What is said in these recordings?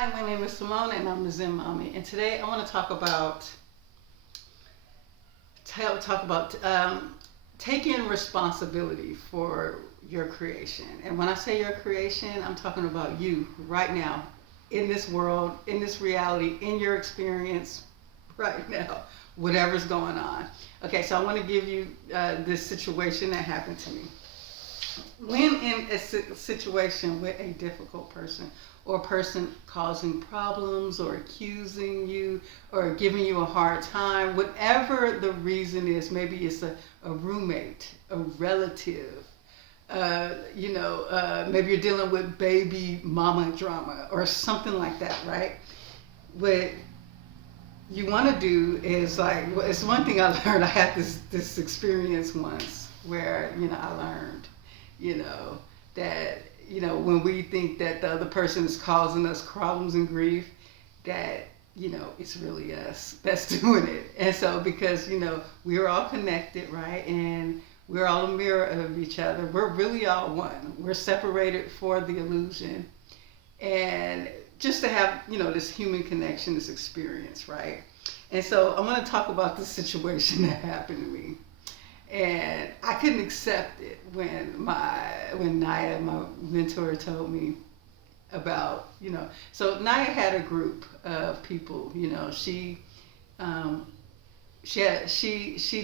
Hi, my name is Simone and I'm the Zen Mommy. And today I want to talk about taking responsibility for your creation. And when I say your creation, I'm talking about you right now, in this world, in this reality, in your experience right now, whatever's going on. Okay, so I want to give you this situation that happened to me. When in a situation with a difficult person or a person causing problems or accusing you or giving you a hard time, whatever the reason is, maybe it's a roommate, a relative, maybe you're dealing with baby mama drama or something like that, right? What you want to do is it's one thing I learned. I had this experience once where I learned that when we think that the other person is causing us problems and grief, that it's really us that's doing it. And so because we're all connected, right? And we're all a mirror of each other. We're really all one. We're separated for the illusion. And just to have this human connection, this experience, right? And so I want to talk about this situation that happened to me. And I couldn't accept it when Naya, my mentor, told me about So Naya had a group of people. She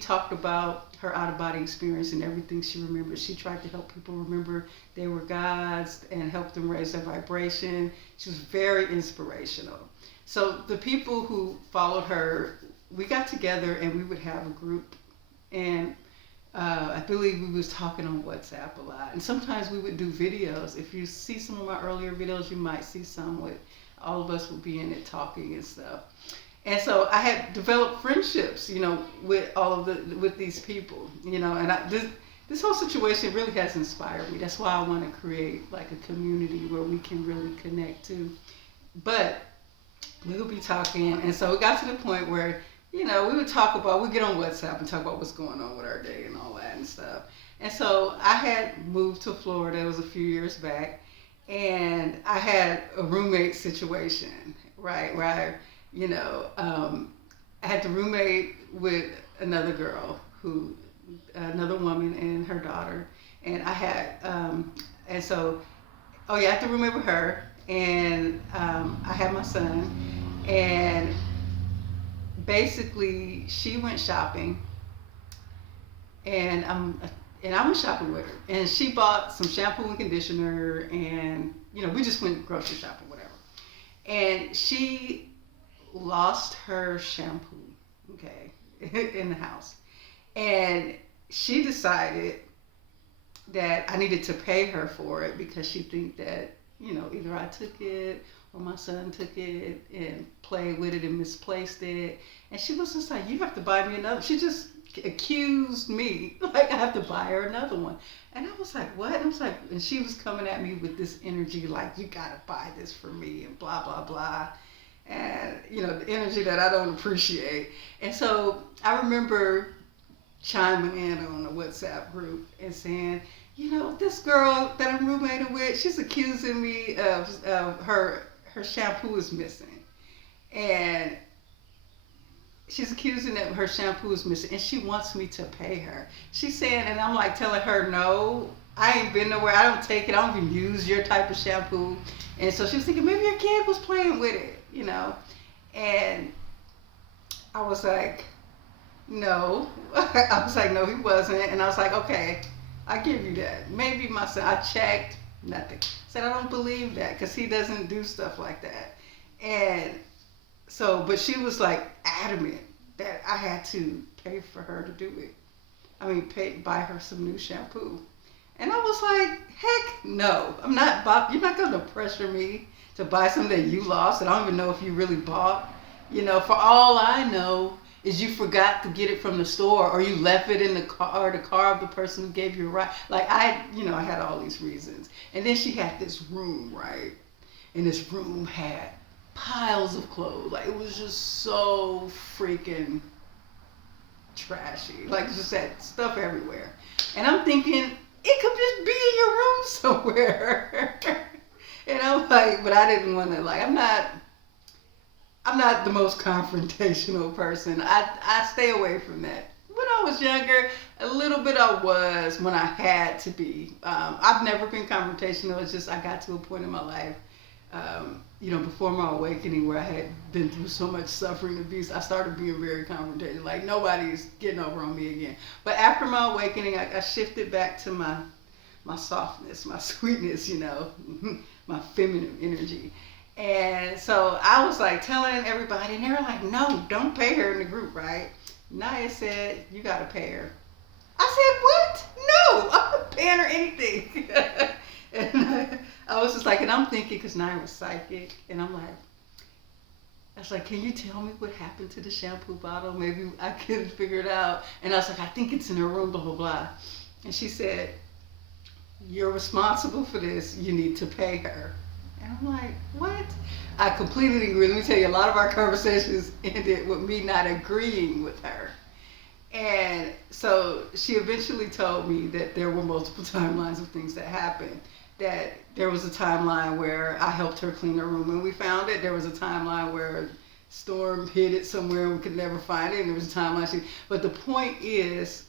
talked about her out of body experience and everything she remembered. She tried to help people remember they were gods and help them raise their vibration. She was very inspirational. So the people who followed her, we got together and we would have a group, and I believe we was talking on WhatsApp a lot. And sometimes we would do videos. If you see some of my earlier videos, you might see some with all of us would be in it talking and stuff. And so I had developed friendships, with these people, and this whole situation really has inspired me. That's why I want to create like a community where we can really connect to. But we would be talking, and so it got to the point where we would get on WhatsApp and talk about what's going on with our day and all that and stuff. And so I had moved to Florida, it was a few years back, and I had a roommate situation, right, where I had to roommate with another girl, another woman and her daughter, and I had, I had to roommate with her, and I had my son, and basically she went shopping, and I went shopping with her, and she bought some shampoo and conditioner, and we just went grocery shopping, whatever, and she lost her shampoo, okay, in the house, and she decided that I needed to pay her for it because she think that either I took it or my son took it and played with it and misplaced it. And she was just like, you have to buy me another. She just accused me like I have to buy her another one. And I was like, what? And I was like, and she was coming at me with this energy like, you gotta buy this for me and blah blah blah. And the energy that I don't appreciate. And so I remember chiming in on a WhatsApp group and saying, this girl that I'm roommating with, she's accusing me of her shampoo is missing. And she's accusing that her shampoo is missing, and she wants me to pay her. She's saying, and I'm like telling her, no, I ain't been nowhere. I don't take it. I don't even use your type of shampoo. And so she was thinking, maybe your kid was playing with it, And I was like, no. I was like, no, he wasn't. And I was like, okay, I give you that. Maybe my son, I checked, nothing. Said, I don't believe that because he doesn't do stuff like that. And so, but she was like adamant that I had to pay for her to do it. Buy her some new shampoo. And I was like, heck no. You're not going to pressure me to buy something that you lost that I don't even know if you really bought. For all I know is you forgot to get it from the store, or you left it in the car, or the car of the person who gave you a ride. Like I had all these reasons. And then she had this room, right? And this room had piles of clothes. Like it was just so freaking trashy. Like just had stuff everywhere. And I'm thinking, it could just be in your room somewhere. And I'm like, but I didn't want to, like, I'm not the most confrontational person. I stay away from that. When I was younger, a little bit I was when I had to be. I've never been confrontational. It's just I got to a point in my life, before my awakening where I had been through so much suffering and abuse, I started being very confrontational. Like nobody's getting over on me again. But after my awakening, I shifted back to my softness, my sweetness, my feminine energy. And so I was like telling everybody, and they were like, no, don't pay her in the group, right? Naya said, you got to pay her. I said, what? No, I'm not paying her anything. And I was just like, and I'm thinking, because Naya was psychic, and I'm like, I was like, can you tell me what happened to the shampoo bottle? Maybe I can figure it out. And I was like, I think it's in her room, blah, blah, blah. And she said, you're responsible for this. You need to pay her. And I'm like, what? I completely agree. Let me tell you, a lot of our conversations ended with me not agreeing with her. And so she eventually told me that there were multiple timelines of things that happened. That there was a timeline where I helped her clean her room and we found it. There was a timeline where a storm hit it somewhere and we could never find it. And there was a timeline. But the point is,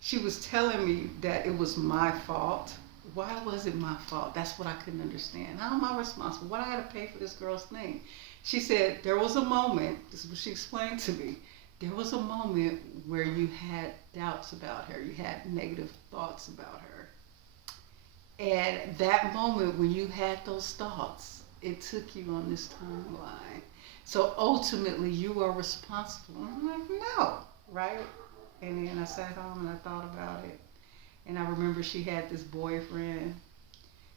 she was telling me that it was my fault. Why was it my fault? That's what I couldn't understand. How am I responsible? Why do I got to pay for this girl's thing? She said there was a moment, this is what she explained to me, there was a moment where you had doubts about her. You had negative thoughts about her. And that moment when you had those thoughts, it took you on this timeline. So ultimately you are responsible. And I'm like, no, right? And then I sat home and I thought about it. And I remember she had this boyfriend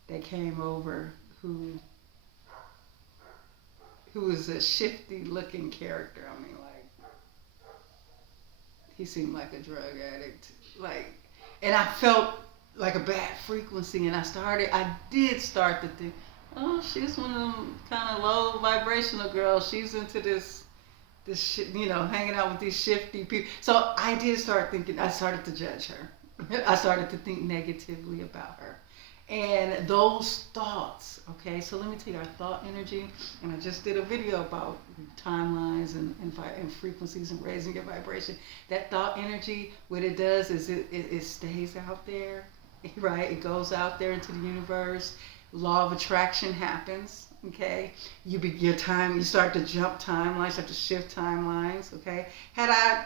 that came over who was a shifty looking character. I mean, like, he seemed like a drug addict. Like, and I felt like a bad frequency, and I did start to think, oh, she's one of them kind of low vibrational girls. She's into this shit, hanging out with these shifty people. So I did start thinking, I started to judge her. I started to think negatively about her. And those thoughts, okay, so let me tell you our thought energy, and I just did a video about timelines and frequencies and raising your vibration. That thought energy, what it does is it stays out there, right? It goes out there into the universe. Law of attraction happens, okay? You start to jump timelines, start to shift timelines, okay? That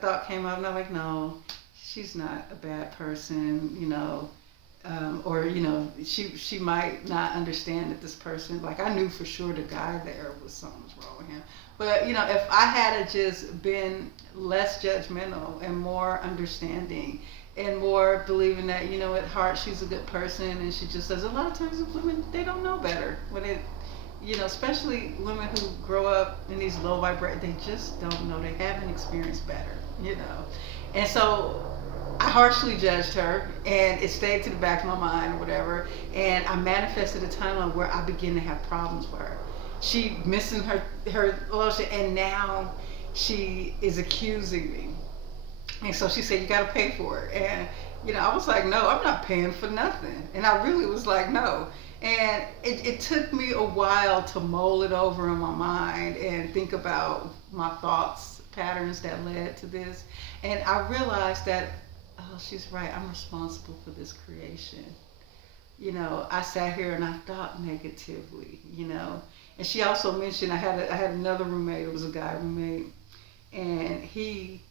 thought came up, and I'm like, no, she's not a bad person, or she might not understand that this person, like, I knew for sure the guy there was something was wrong with him. But if I had just been less judgmental and more understanding and more believing that at heart she's a good person, and she just does, a lot of times women, they don't know better when it, especially women who grow up in these low vibration, they just don't know, they haven't experienced better, and so I harshly judged her, and it stayed to the back of my mind or whatever. And I manifested a timeline where I began to have problems with her. She missing her lotion, and now she is accusing me. And so she said, "You got to pay for it." And I was like, "No, I'm not paying for nothing." And I really was like, "No." And it took me a while to mull it over in my mind and think about my thoughts patterns that led to this. And I realized that, oh, she's right, I'm responsible for this creation. I sat here and I thought negatively, And she also mentioned, I had another roommate, it was a guy roommate, and he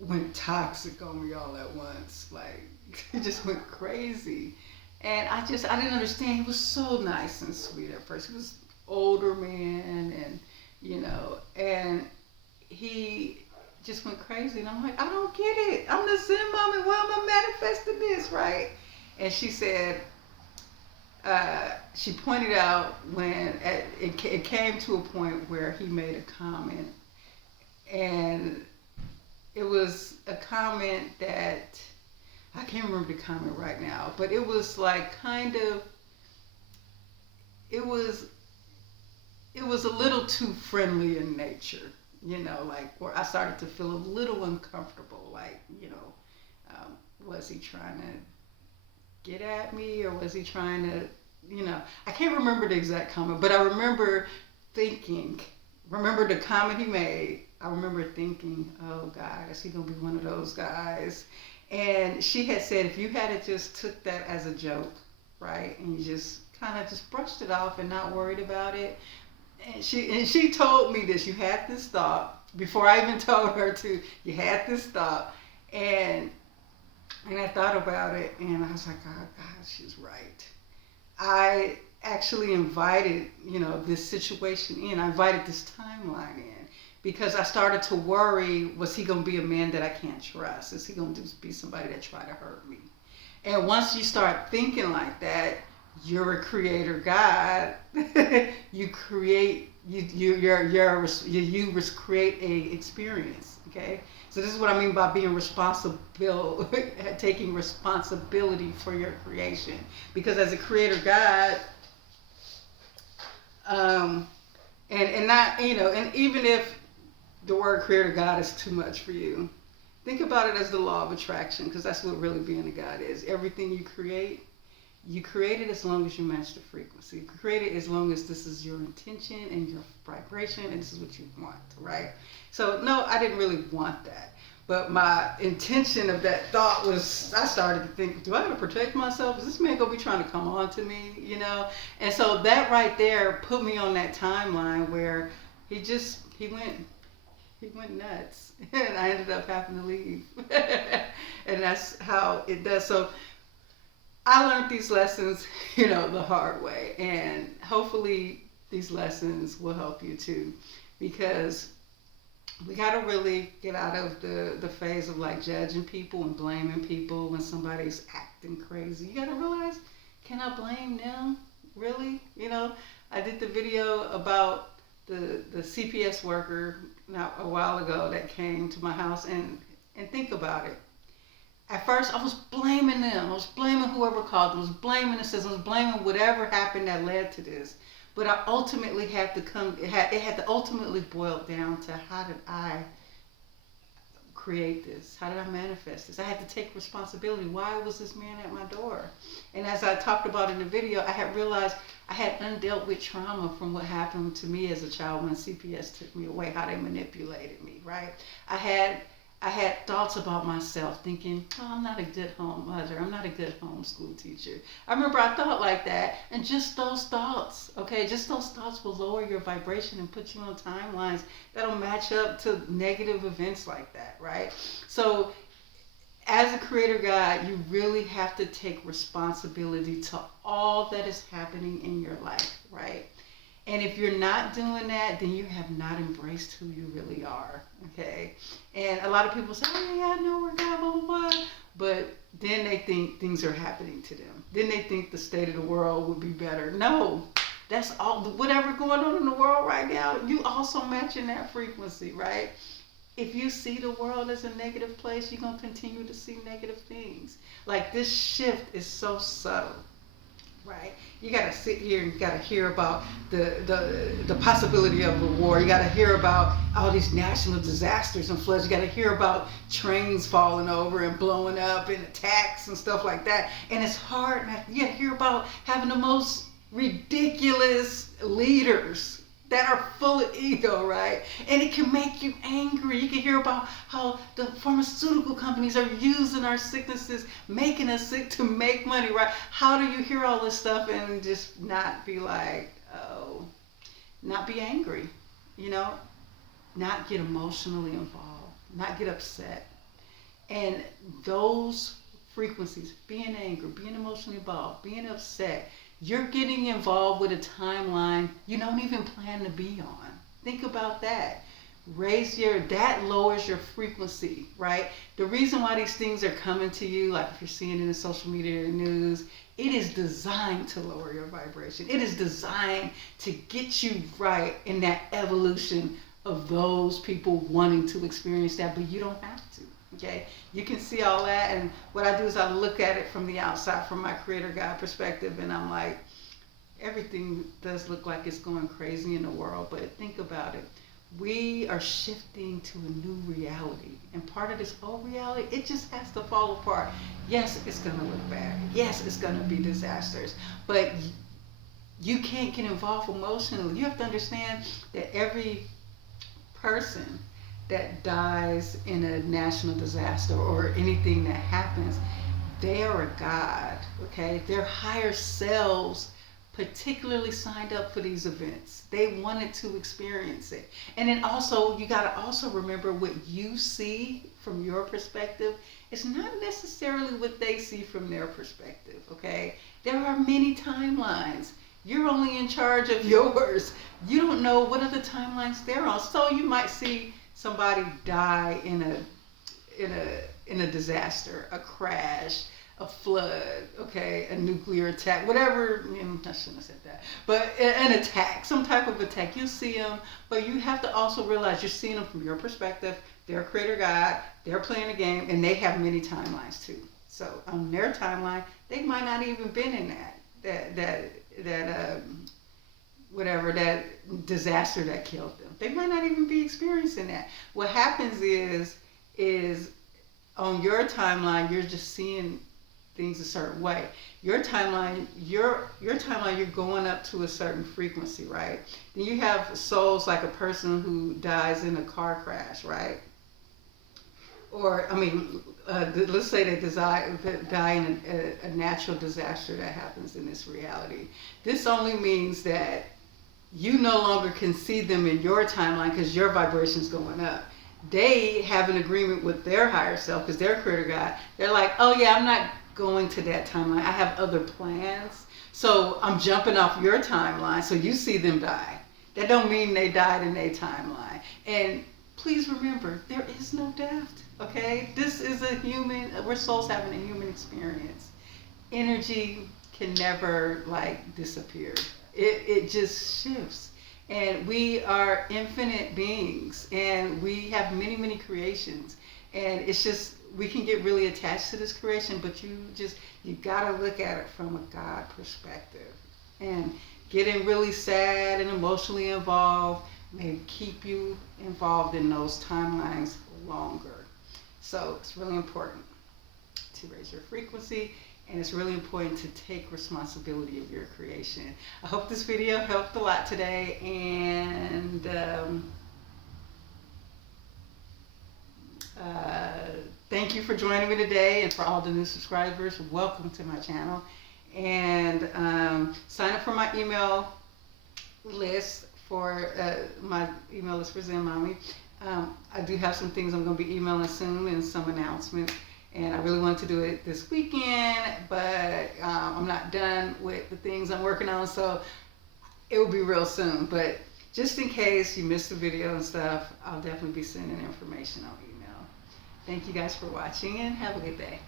went toxic on me all at once. Like, he just went crazy. And I didn't understand. He was so nice and sweet at first. He was older man, and and he just went crazy. And I'm like, I don't get it. I'm the Zen mom, and why am I manifesting this, right? And she said, she pointed out when it came to a point where he made a comment, and it was a comment that, I can't remember the comment right now, but it was like kind of, it was a little too friendly in nature, like where I started to feel a little uncomfortable, like, was he trying to get at me, or was he trying to, I can't remember the exact comment, but I remember thinking, remember the comment he made. I remember thinking, oh God, is he gonna be one of those guys? And she had said, if you had just took that as a joke, right, and you just kind of just brushed it off and not worried about it. And she told me this. You had this thought before I even told her to. You had this thought, and I thought about it, and I was like, oh God, she's right. I actually invited, this situation in. I invited this timeline in because I started to worry, was he going to be a man that I can't trust? Is he going to just be somebody that tried to hurt me? And once you start thinking like that, you're a creator God. You create, you create a experience, okay? So this is what I mean by being responsible, taking responsibility for your creation. Because as a creator God, and not, and even if the word creator God is too much for you, think about it as the law of attraction, because that's what really being a God is. Everything you create it as long as you match the frequency. You create it as long as this is your intention and your vibration, and this is what you want, right? So no, I didn't really want that. But my intention of that thought was, I started to think, do I have to protect myself? Is this man going to be trying to come on to me, And so that right there put me on that timeline where he went nuts. And I ended up having to leave. And that's how it does. So I learned these lessons, the hard way. And hopefully these lessons will help you too. Because we got to really get out of the phase of like judging people and blaming people when somebody's acting crazy. You got to realize, can I blame them? Really? I did the video about the CPS worker not a while ago that came to my house, and think about it. At first, I was blaming them. I was blaming whoever called. I was blaming the system. I was blaming whatever happened that led to this. But I ultimately had to it had to ultimately boil down to, how did I create this? How did I manifest this? I had to take responsibility. Why was this man at my door? And as I talked about in the video, I had realized I had undealt with trauma from what happened to me as a child when CPS took me away, how they manipulated me, right? I had thoughts about myself, thinking, oh, I'm not a good home mother. I'm not a good homeschool teacher. I remember I thought like that, and just those thoughts, okay, just those thoughts will lower your vibration and put you on timelines that'll match up to negative events like that, right? So as a creator God, you really have to take responsibility to all that is happening in your life, right? And if you're not doing that, then you have not embraced who you really are, okay? And a lot of people say, oh, yeah, I know we're God, blah, blah, blah. But then they think things are happening to them. Then they think the state of the world would be better. No, that's all, whatever going on in the world right now, you also matching that frequency, right? If you see the world as a negative place, you're going to continue to see negative things. Like, this shift is so subtle. Right, you got to sit here and you got to hear about the possibility of a war. You got to hear about all these national disasters and floods. You got to hear about trains falling over and blowing up and attacks and stuff like that. And it's hard. You got to hear about having the most ridiculous leaders that are full of ego, right? And it can make you angry. You can hear about how the pharmaceutical companies are using our sicknesses, making us sick to make money, right? How do you hear all this stuff and just not be like, oh, not be angry, not get emotionally involved, not get upset. And those frequencies, being angry, being emotionally involved, being upset, you're getting involved with a timeline you don't even plan to be on. Think about that. That lowers your frequency, right? The reason why these things are coming to you, like if you're seeing it in social media or news, it is designed to lower your vibration. It is designed to get you right in that evolution of those people wanting to experience that, but you don't have to. Okay, you can see all that, and what I do is I look at it from the outside, from my creator God perspective, and I'm like, everything does look like it's going crazy in the world, but think about it. we are shifting to a new reality. And part of this old reality, it just has to fall apart. Yes, it's going to look bad. Yes, it's going to be disasters. But you can't get involved emotionally. You have to understand that every person that dies in a national disaster or anything that happens, they are a God, okay? Their higher selves particularly signed up for these events. They wanted to experience it. And then also, you got to also remember what you see from your perspective is not necessarily what they see from their perspective, okay? There are many timelines. You're only in charge of yours. You don't know what other timelines they're on. So you might see somebody die in a disaster, a crash, a flood, okay, a nuclear attack, whatever. I shouldn't have said that, but an attack, some type of attack. You see them, but you have to also realize you're seeing them from your perspective. They're a creator God. They're playing a game, and they have many timelines too. So on their timeline, they might not even been in that whatever that disaster that killed them. They might not even be experiencing that. What happens is on your timeline, you're just seeing things a certain way. Your timeline, you're going up to a certain frequency, right? Then you have souls like a person who dies in a car crash, right? Or let's say they die in a natural disaster that happens in this reality. This only means that you no longer can see them in your timeline because your vibration's going up. They have an agreement with their higher self because they're creator God. They're like, oh yeah, I'm not going to that timeline. I have other plans. So I'm jumping off your timeline so you see them die. That don't mean they died in their timeline. And please remember, there is no death, okay? This is we're souls having a human experience. Energy can never disappear. It just shifts. And we are infinite beings, and we have many, many creations. And it's just, we can get really attached to this creation, but you gotta look at it from a God perspective. And getting really sad and emotionally involved may keep you involved in those timelines longer. So it's really important to raise your frequency, and it's really important to take responsibility of your creation. I hope this video helped a lot today, and thank you for joining me today, and for all the new subscribers, welcome to my channel. And sign up for my email list for Zen Mommy. I do have some things I'm going to be emailing soon and some announcements. And I really wanted to do it this weekend, but I'm not done with the things I'm working on, so it will be real soon. But just in case you missed the video and stuff, I'll definitely be sending information on email. Thank you guys for watching, and have a good day.